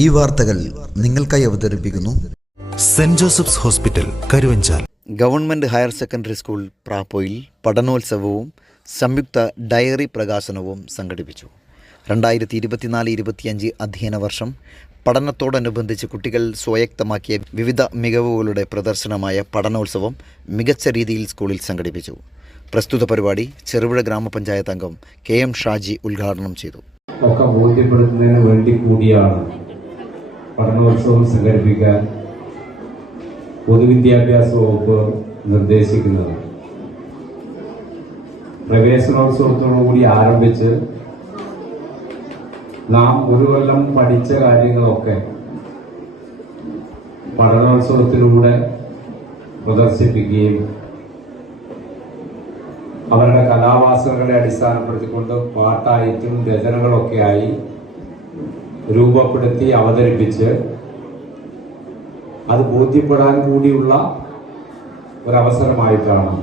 ഈ വാർത്തകൾ നിങ്ങൾക്കായി അവതരിപ്പിക്കുന്നു Saint Joseph's hospital, Karuvanchal. Government higher secondary school Prapoyil പഠനോത്സവവും സംയുക്ത ഡയറി പ്രകാശനവും സംഘടിപ്പിച്ചു. 2024-25 അധ്യയന വർഷം പഠനത്തോടനുബന്ധിച്ച് കുട്ടികൾ സ്വായത്തമാക്കിയ വിവിധ മികവുകളുടെ പ്രദർശനമായ പഠനോത്സവം മികച്ച രീതിയിൽ സ്കൂളിൽ സംഘടിപ്പിച്ചു. പ്രസ്തുത പരിപാടി ചെറുപുഴ ഗ്രാമപഞ്ചായത്ത് അംഗം KM ഷാജി ഉദ്ഘാടനം ചെയ്തു. ഒക്കെ ബോധ്യപ്പെടുത്തുന്നതിന് വേണ്ടി കൂടിയാണ് പഠനോത്സവം സംഘടിപ്പിക്കാൻ പൊതുവിദ്യാഭ്യാസ വകുപ്പ് നിർദ്ദേശിക്കുന്നത്. പ്രവേശനോത്സവത്തോടുകൂടി ആരംഭിച്ച് നാം ഒരു കൊല്ലം പഠിച്ച കാര്യങ്ങളൊക്കെ പഠനോത്സവത്തിലൂടെ പ്രദർശിപ്പിക്കുകയും അവരുടെ കലാവാസനകളെ അടിസ്ഥാനപ്പെടുത്തിക്കൊണ്ട് പാട്ടായിട്ടും രചനകളൊക്കെയായി രൂപപ്പെടുത്തി അവതരിപ്പിച്ച് അത് ബോധ്യപ്പെടാൻ കൂടിയുള്ള ഒരവസരമായിട്ടാണ്.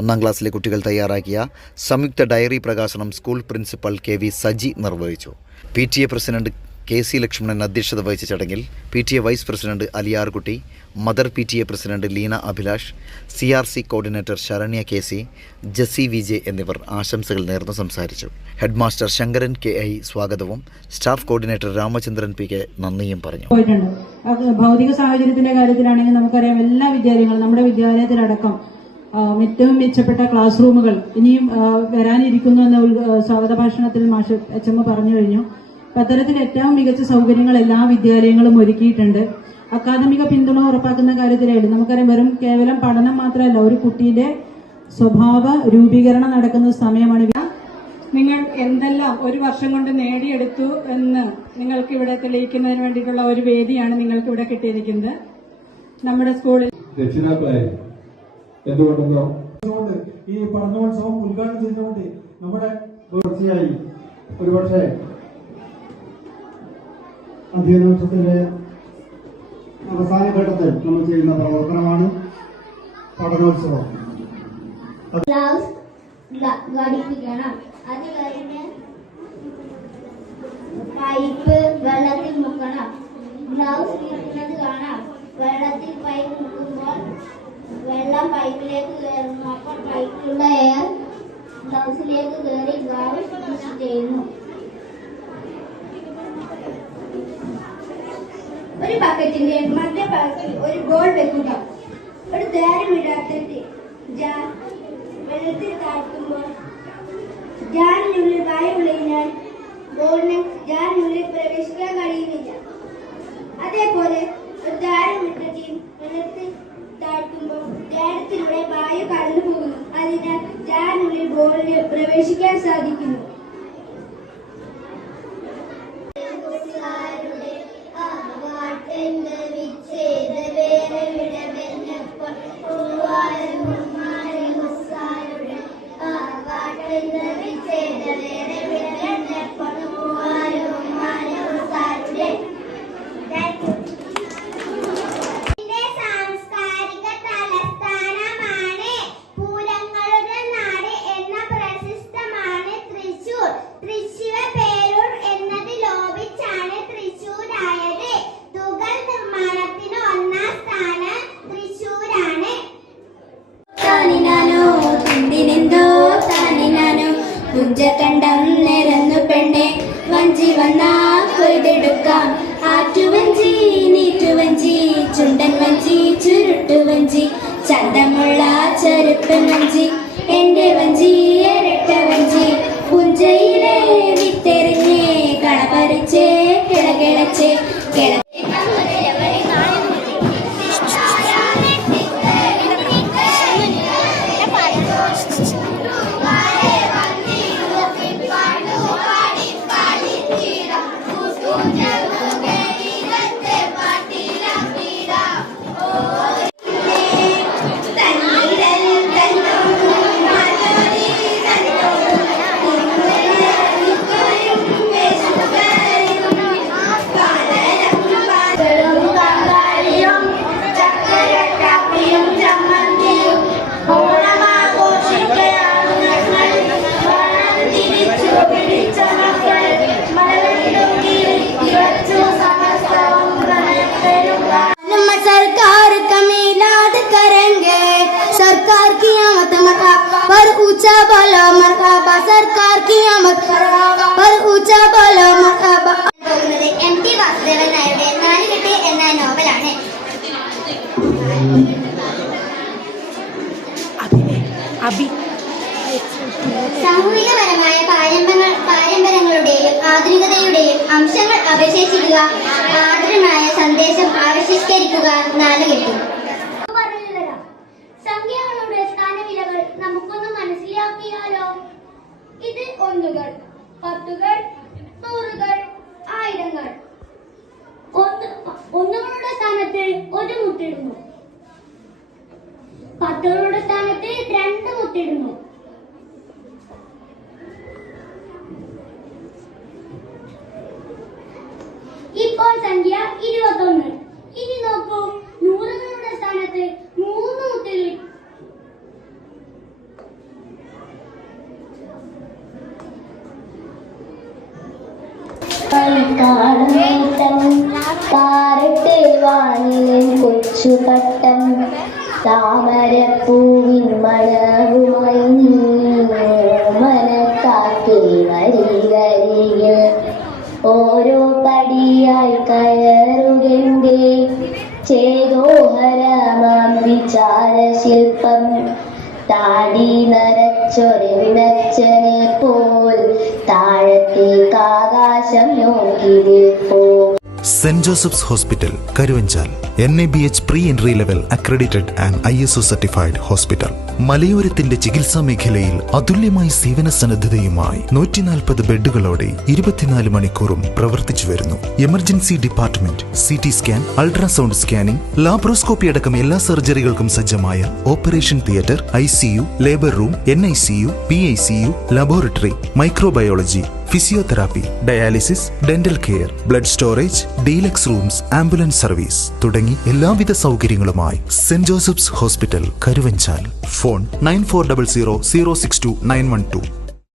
1ാം ക്ലാസ്സിലെ കുട്ടികൾ തയ്യാറാക്കിയ സംയുക്ത ഡയറി പ്രകാശനം സ്കൂൾ പ്രിൻസിപ്പൽ KV സജി നിർവഹിച്ചു. PTA പ്രസിഡന്റ് KC ലക്ഷ്മണൻ അധ്യക്ഷത വഹിച്ച ചടങ്ങിൽ PTA vice president Aliyarkutty, mother PTA president Leena Abhilash, CRC coordinator Saranya KC, Jessy VJ എന്നിവർ ആശംസകൾ നേർന്ന് സംസാരിച്ചു. ഹെഡ് മാസ്റ്റർ ശങ്കരൻ KI സ്വാഗതവും സ്റ്റാഫ് കോർഡിനേറ്റർ രാമചന്ദ്രൻ PK നന്ദിയും പറഞ്ഞു. ഭൗതിക സാഹചര്യത്തിന്റെ കാര്യത്തിലാണെങ്കിൽ നമുക്കറിയാം, എല്ലാ വിദ്യാലയങ്ങളും നമ്മുടെ വിദ്യാലയത്തിലടക്കം ഏറ്റവും മെച്ചപ്പെട്ട ക്ലാസ് റൂമുകൾ ഇനിയും വരാനിരിക്കുന്നു എന്ന സ്വാഗത ഭാഷണത്തിൽ മാഷ് HM പറഞ്ഞു കഴിഞ്ഞു. അത്തരത്തിൽ ഏറ്റവും മികച്ച സൗകര്യങ്ങൾ എല്ലാ വിദ്യാലയങ്ങളും ഒരുക്കിയിട്ടുണ്ട്. അക്കാദമിക പിന്തുണ ഉറപ്പാക്കുന്ന കാര്യത്തിലായിട്ട് നമുക്കറിയാം, കേവലം പഠനം മാത്രമല്ല, ഒരു കുട്ടിയുടെ സ്വഭാവ രൂപീകരണം നടക്കുന്ന സമയമാണ്. നിങ്ങൾ എന്തെല്ലാം ഒരു വർഷം കൊണ്ട് നേടിയെടുത്തു എന്ന് നിങ്ങൾക്ക് ഇവിടെ തെളിയിക്കുന്നതിന് വേണ്ടിയിട്ടുള്ള ഒരു വേദിയാണ് നിങ്ങൾക്ക് ഇവിടെ കിട്ടിയിരിക്കുന്നത്. നമ്മുടെ സ്കൂളിൽ എന്തുകൊണ്ടെന്നോ ഈ പഠനോത്സവം ഉദ്ഘാടനം ചെയ്തുകൊണ്ട് നമ്മുടെ തീർച്ചയായി ഒരുപക്ഷെ അധ്യയനോത്സവത്തിന്റെ അവസാന ഘട്ടത്തിൽ നമ്മൾ ചെയ്യുന്ന പ്രവർത്തനമാണ് പഠനോത്സവം. ഘടിപ്പിക്കണം. അത് കഴിഞ്ഞ് പൈപ്പ് വെള്ളത്തിൽ മുക്കണം. ഗ്ലൗസ് ഇരിക്കുന്നത് കാണാം. വെള്ളത്തിൽ പൈപ്പ് മുക്കുമ്പോൾ വെള്ളം പൈപ്പിലേക്ക് കയറുന്നു. അപ്പോൾ പൈപ്പിലുള്ള എയർ ഗ്ലൗസിലേക്ക് കയറി ഗ്ലൗസ് ചെയ്യുന്നു. ഒരു ബക്കറ്റിന്റെ മധ്യഭാഗത്തിൽ ഒരു ബോൾ വെക്കുക. ഒരു ദ്വാരമിടാത്തിട്ട് വെള്ളത്തിൽ താഴ്ത്തുമ്പോൾ ജാറിനുള്ളിൽ വായുള്ളതിനാൽ ബോളിന് ജാറിനുള്ളിൽ പ്രവേശിക്കാൻ കഴിയുന്നില്ല. അതേപോലെ ഒരു ദ്വാരമിട്ടിട്ട് വെള്ളത്തിൽ താഴ്ത്തുമ്പോൾ ദ്വാരത്തിലൂടെ വായു കടന്നു പോകുന്നു. അതിനാൽ ജാറിനുള്ളിൽ ബോളിന് പ്രവേശിക്കാൻ സാധിക്കുന്നു. കുഞ്ചക്കണ്ടം നിരന്നു പെണ്ണെ വഞ്ചി വന്നാ കൊയ്തെടുക്കാം. ആറ്റുവഞ്ചി, നീറ്റുവഞ്ചി, ചുണ്ടൻ വഞ്ചി, ചുരുട്ടുവഞ്ചി, ചന്തമുള്ള ചെറുപ്പൻ വഞ്ചി, എന്റെ വഞ്ചി ഇരട്ട വഞ്ചി. പുഞ്ചയിലെ വിത്തെറിഞ്ഞേ കളപറിച്ചേ കിളകിളച്ചേ കിള सरकार की आमद पर ऊंचा बोलो मरहबा. പോകുന്നത് MT വാസുദേവൻ നായരുടെ നാലുകെട്ട് എന്ന നോവലാണ്. സാമൂഹികപരമായ പാരമ്പര്യങ്ങളുടെയും ആധുനികതയുടെയും അംശങ്ങൾ അവശേഷിക്കുക, ആദരമായ സന്ദേശം ആവിഷ്കരിക്കുക, നാലുകെട്ട്. സംഖ്യകളുടെ സ്ഥാനവിലകൾ നമുക്കൊന്ന് മനസ്സിലാക്കിയാലോ? ഇത് ഒന്നുകൾ, പത്തുകൾ, നൂറുകൾ, ആയിരങ്ങൾ. ഒന്നുകളുടെ സ്ഥാനത്ത് ഒരു മുത്തിടുന്നു, പത്തുകളുടെ സ്ഥാനത്ത് 2 മുത്തിടുന്നു. ഇപ്പോൾ സംഖ്യ 21. ഇനി നോക്കൂ, നൂറുകളുടെ സ്ഥാനത്ത് 3 മുത്തിടും. കൊച്ചുപട്ടം താമരപ്പൂവിൻ മണവുമായി മനക്കാക്കിൽ വരികരികിൽ ഓരോ പടിയായി കയറുകന്റെ ചേതോഹരമാം വിചാരശില്പം. താടി നരച്ചൊരവിനച്ചനെ പോൽ താഴത്തേക്ക് ആകാശം നോക്കി നിൽപ്പോ. Saint Joseph's hospital Karuvanchal NABH pre entry level accredited and ISO certified hospital. മലയോരത്തിന്റെ ചികിത്സാ മേഖലയിൽ അതുല്യമായ സേവന സന്നദ്ധതയുമായി 140 ബെഡുകളോടെ 24 മണിക്കൂറും പ്രവർത്തിച്ചു വരുന്നു. Emergency department, CT scan, ultrasound scanning, laparoscopy അടക്കം എല്ലാ സർജറികൾക്കും സജ്ജമായ operation theatre, ICU, labour room, NICU, PICU, laboratory, microbiology, physiotherapy, dialysis, dental care, blood storage, deluxe rooms, ambulance service തുടങ്ങി എല്ലാവിധ സൗകര്യങ്ങളുമായി Saint Joseph's hospital Karuvanchal. Phone 9400 062 912.